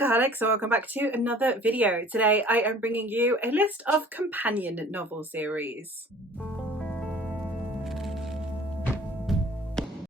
Bookaholics, and welcome back to another video. Today I am bringing you a list of companion novel series.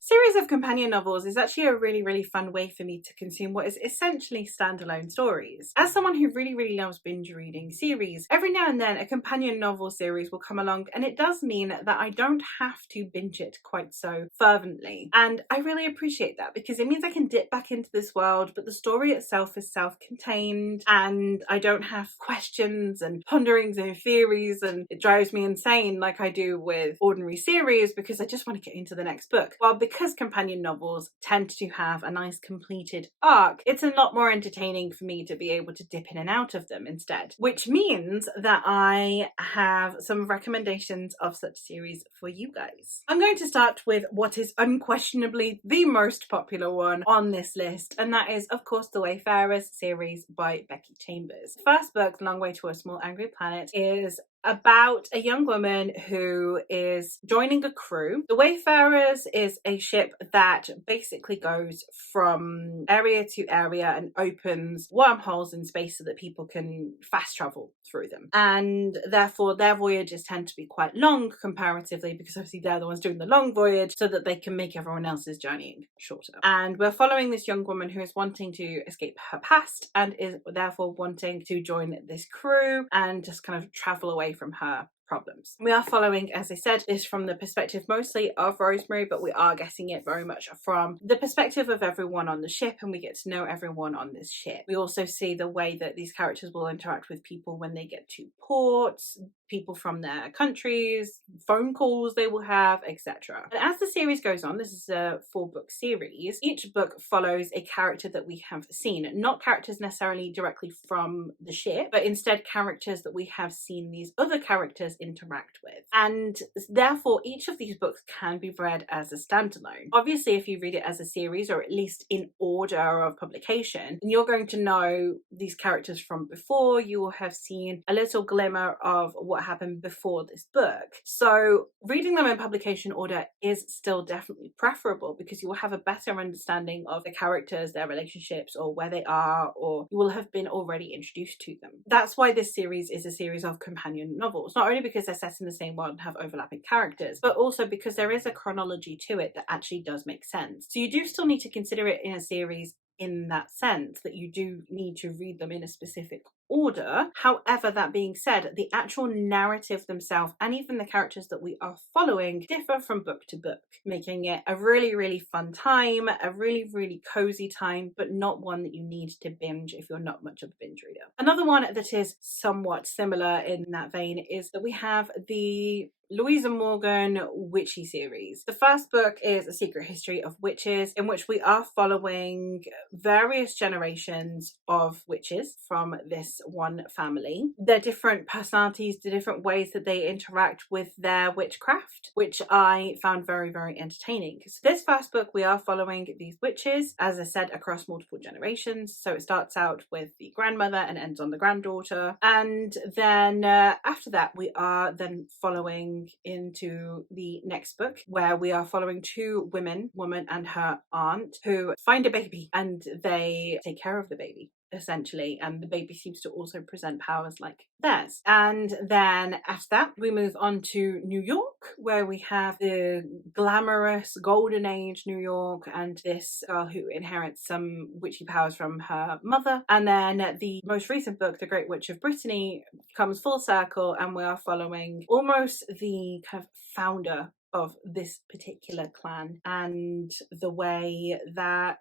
Series of companion novels is actually a really fun way for me to consume what is essentially standalone stories. As someone who really loves binge reading series, every now and then a companion novel series will come along, and it does mean that I don't have to binge it quite so fervently. And I really appreciate that because it means I can dip back into this world, but the story itself is self-contained and I don't have questions and ponderings and theories, and it drives me insane like I do with ordinary series because I just want to get into the next book. Well, because companion novels tend to have a nice completed arc, it's a lot more entertaining for me to be able to dip in and out of them instead, which means that I have some recommendations of such series for you guys. I'm going to start with what is unquestionably the most popular one on this list, and that is of course the Wayfarers series by Becky Chambers. The first book, The Long Way to a Small Angry Planet, is about a young woman who is joining a crew. The Wayfarers is a ship that basically goes from area to area and opens wormholes in space so that people can fast travel through them. And therefore their voyages tend to be quite long comparatively, because obviously they're the ones doing the long voyage so that they can make everyone else's journeying shorter. And we're following this young woman who is wanting to escape her past and is therefore wanting to join this crew and just kind of travel away from her problems. We are following, as I said, this from the perspective mostly of Rosemary, but we are getting it very much from the perspective of everyone on the ship, and we get to know everyone on this ship. We also see the way that these characters will interact with people when they get to ports, people from their countries, phone calls they will have, etc. And as the series goes on, this is a 4-book series, each book follows a character that we have seen, not characters necessarily directly from the ship, but instead characters that we have seen these other characters interact with. And therefore each of these books can be read as a standalone. Obviously if you read it as a series, or at least in order of publication, you're going to know these characters from before. You will have seen a little glimmer of what happened before this book. So reading them in publication order is still definitely preferable, because you will have a better understanding of the characters, their relationships, or where they are, or you will have been already introduced to them. That's why this series is a series of companion novels, not only because they're set in the same world and have overlapping characters, but also because there is a chronology to it that actually does make sense. So you do still need to consider it in a series in that sense, that you do need to read them in a specific order. However, that being said, the actual narrative themselves and even the characters that we are following differ from book to book, making it a really fun time, a really cozy time, but not one that you need to binge if you're not much of a binge reader. Another one that is somewhat similar in that vein is that we have the Louisa Morgan Witchy series. The first book is A Secret History of Witches, in which we are following various generations of witches from this one family, their different personalities, the different ways that they interact with their witchcraft, which I found very entertaining. So this first book, we are following these witches, as I said, across multiple generations. So it starts out with the grandmother and ends on the granddaughter, and then after that we are then following into the next book, where we are following two women, woman and her aunt, who find a baby and they take care of the baby essentially, and the baby seems to also present powers like theirs. And then after that we move on to New York, where we have the glamorous golden age New York and this girl who inherits some witchy powers from her mother. And then the most recent book, The Great Witch of Brittany, comes full circle, and we are following almost the kind of founder of this particular clan and the way that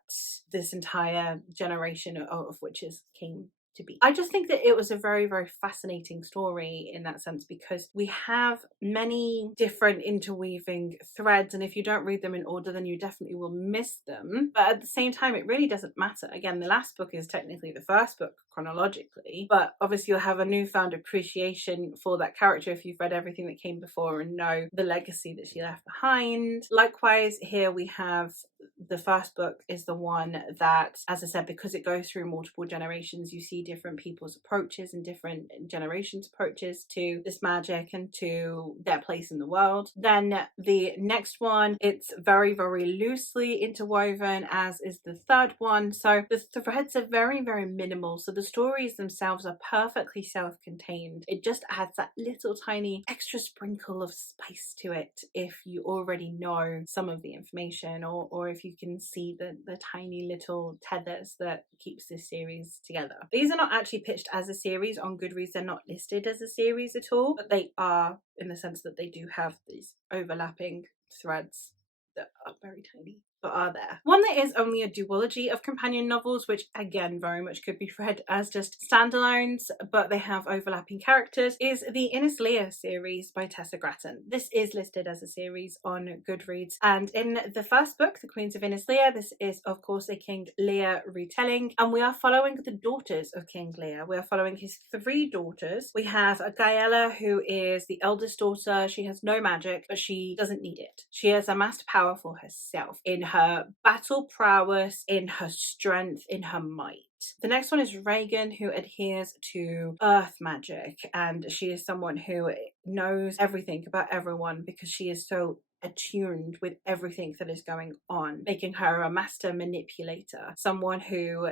this entire generation of witches came to be. I just think that it was a very fascinating story in that sense, because we have many different interweaving threads, and if you don't read them in order then you definitely will miss them, but at the same time it really doesn't matter. Again, the last book is technically the first book chronologically, but obviously you'll have a newfound appreciation for that character if you've read everything that came before and know the legacy that she left behind. Likewise, here we have the first book is the one that, as I said, because it goes through multiple generations, you see different people's approaches and different generations' approaches to this magic and to their place in the world. Then the next one, it's very, very loosely interwoven, as is the third one. So the threads are very, very minimal. So the stories themselves are perfectly self-contained. It just adds that little tiny extra sprinkle of spice to it if you already know some of the information, or if you can see the tiny little tethers that keeps this series together. These are not actually pitched as a series on Goodreads. They're not listed as a series at all, but they are, in the sense that they do have these overlapping threads that are very tiny but are there. One that is only a duology of companion novels, which again very much could be read as just standalones, but they have overlapping characters, is the Innis Leah series by Tessa Gratton. This is listed as a series on Goodreads, and in the first book, The Queens of Innis Leah, this is of course a King Lear retelling, and we are following the daughters of King Lear. We are following his 3 daughters. We have a Gaella, who is the eldest daughter. She has no magic, but she doesn't need it. She has amassed power for herself in her battle prowess, in her strength, in her might. The next one is Reagan, who adheres to earth magic, and she is someone who knows everything about everyone because she is so attuned with everything that is going on, making her a master manipulator, someone who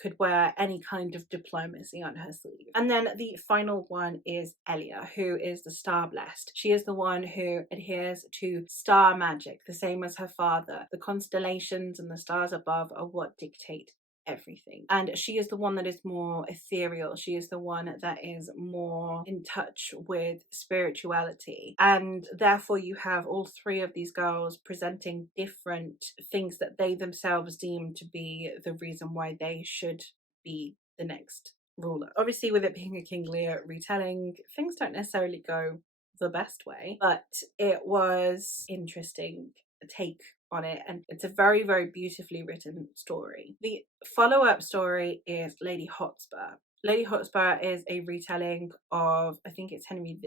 could wear any kind of diplomacy on her sleeve. And then the final one is Elia, who is the star blessed. She is the one who adheres to star magic, the same as her father. The constellations and the stars above are what dictate everything, and she is the one that is more ethereal. She is the one that is more in touch with spirituality, and therefore you have all 3 of these girls presenting different things that they themselves deem to be the reason why they should be the next ruler. Obviously, with it being a King Lear retelling, things don't necessarily go the best way, but it was interesting take on it, and it's a very, very beautifully written story. The follow-up story is Lady Hotspur. Lady Hotspur is a retelling of, I think it's Henry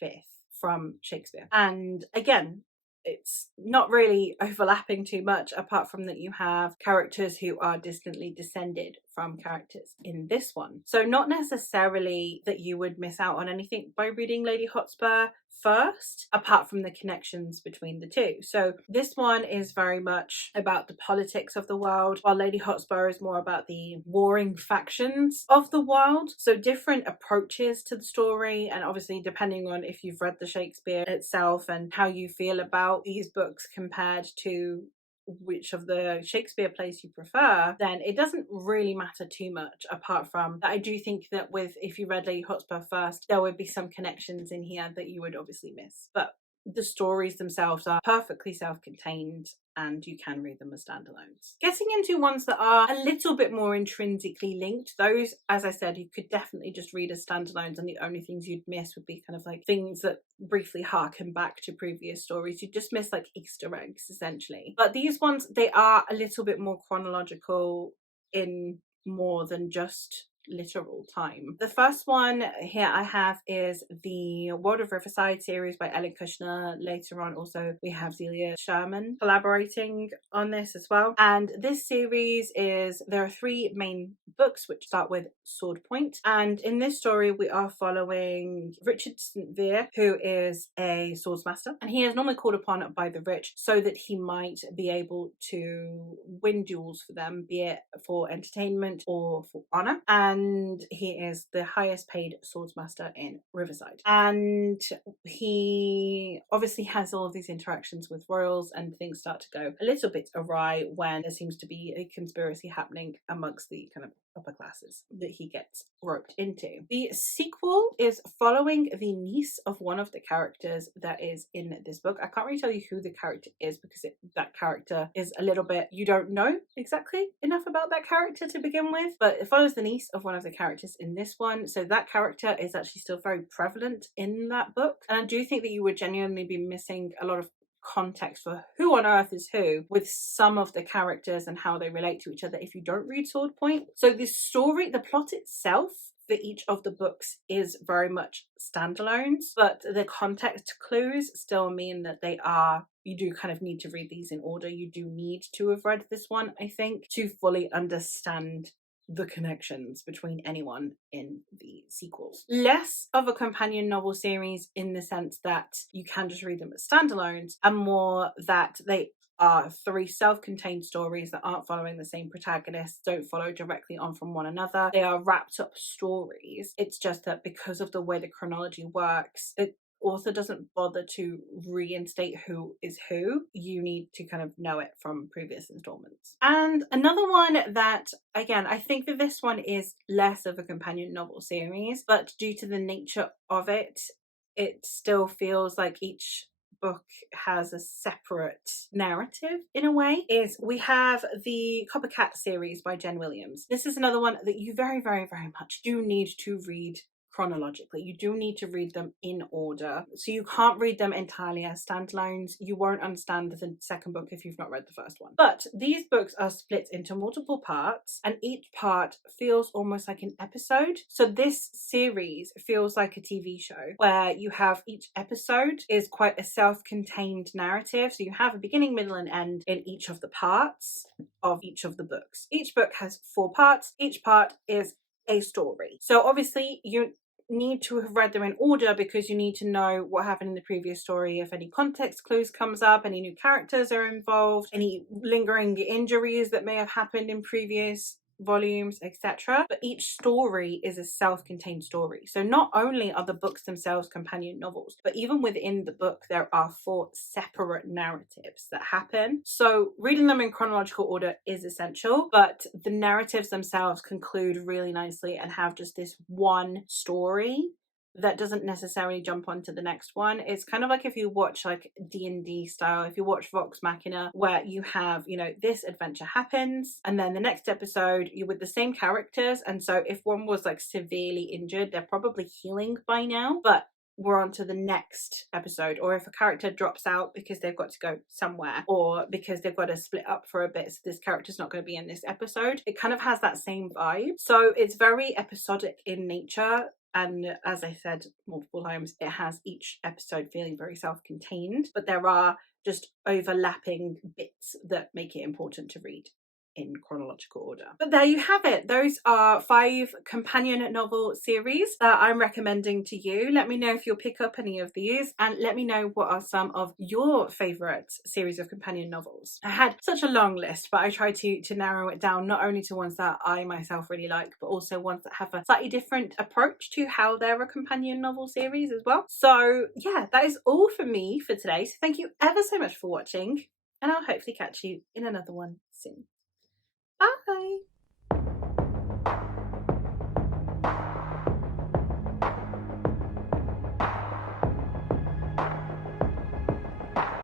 V from Shakespeare, and again, it's not really overlapping too much, apart from that you have characters who are distantly descended from characters in this one. So not necessarily that you would miss out on anything by reading Lady Hotspur first, apart from the connections between the 2. So this one is very much about the politics of the world, while Lady Hotspur is more about the warring factions of the world. So different approaches to the story, and obviously depending on if you've read the Shakespeare itself and how you feel about these books compared to which of the Shakespeare plays you prefer, then it doesn't really matter too much, apart from that I do think that if you read Lady Hotspur first, there would be some connections in here that you would obviously miss. But the stories themselves are perfectly self-contained, and you can read them as standalones. Getting into ones that are a little bit more intrinsically linked, those, as I said, you could definitely just read as standalones, and the only things you'd miss would be kind of like things that briefly harken back to previous stories. You'd just miss like Easter eggs, essentially. But these ones, they are a little bit more chronological in more than just literal time. The first one here I have is the World of Riverside series by Ellen Kushner. Later on also we have Zelia Sherman collaborating on this as well, and this series there are 3 main books which start with Sword Point, and in this story we are following Richard St. Vere, who is a swordsmaster, and he is normally called upon by the rich so that he might be able to win duels for them, be it for entertainment or for honor, and he is the highest paid swordsmaster in Riverside. And he obviously has all of these interactions with royals, and things start to go a little bit awry when there seems to be a conspiracy happening amongst the kind of upper classes that he gets roped into. The sequel is following the niece of one of the characters that is in this book. I can't really tell you who the character is because that character is a little bit, you don't know exactly enough about that character to begin with, but it follows the niece of one of the characters in this one. So that character is actually still very prevalent in that book, and I do think that you would genuinely be missing a lot of context for who on earth is who with some of the characters and how they relate to each other if you don't read Sword Point. So the story, the plot itself for each of the books is very much standalones, but the context clues still mean that you do kind of need to read these in order. You do need to have read this one, I think, to fully understand the connections between anyone in the sequels. Less of a companion novel series in the sense that you can just read them as standalones, and more that they are 3 self-contained stories that aren't following the same protagonists, don't follow directly on from one another. They are wrapped up stories. It's just that because of the way the chronology works, the author doesn't bother to reinstate who is who. You need to kind of know it from previous installments. And another one that, again, I think that this one is less of a companion novel series, but due to the nature of it, it still feels like each book has a separate narrative in a way, is we have the Copycat series by Jen Williams. This is another one that you very, very, very much do need to read chronologically. You do need to read them in order. So you can't read them entirely as standalones. You won't understand the second book if you've not read the first one. But these books are split into multiple parts, and each part feels almost like an episode. So this series feels like a TV show where you have each episode is quite a self-contained narrative. So you have a beginning, middle, and end in each of the parts of each of the books. Each book has 4 parts. Each part is a story. So obviously you need to have read them in order because you need to know what happened in the previous story. If any context clues comes up, any new characters are involved, any lingering injuries that may have happened in previous volumes, etc. But each story is a self-contained story. So not only are the books themselves companion novels, but even within the book there are 4 separate narratives that happen. So reading them in chronological order is essential, but the narratives themselves conclude really nicely and have just this one story that doesn't necessarily jump onto the next one. It's kind of like if you watch like D&D style, if you watch Vox Machina, where you have, you know, this adventure happens and then the next episode you're with the same characters, and so if one was like severely injured, they're probably healing by now, but we're on to the next episode. Or if a character drops out because they've got to go somewhere, or because they've got to split up for a bit, so this character's not going to be in this episode, it kind of has that same vibe. So it's very episodic in nature. And as I said multiple times, it has each episode feeling very self-contained, but there are just overlapping bits that make it important to read in chronological order. But there you have it. Those are 5 companion novel series that I'm recommending to you. Let me know if you'll pick up any of these, and let me know what are some of your favourite series of companion novels. I had such a long list, but I tried to narrow it down not only to ones that I myself really like, but also ones that have a slightly different approach to how they're a companion novel series as well. So yeah, that is all for me for today. So thank you ever so much for watching, and I'll hopefully catch you in another one soon. Bye!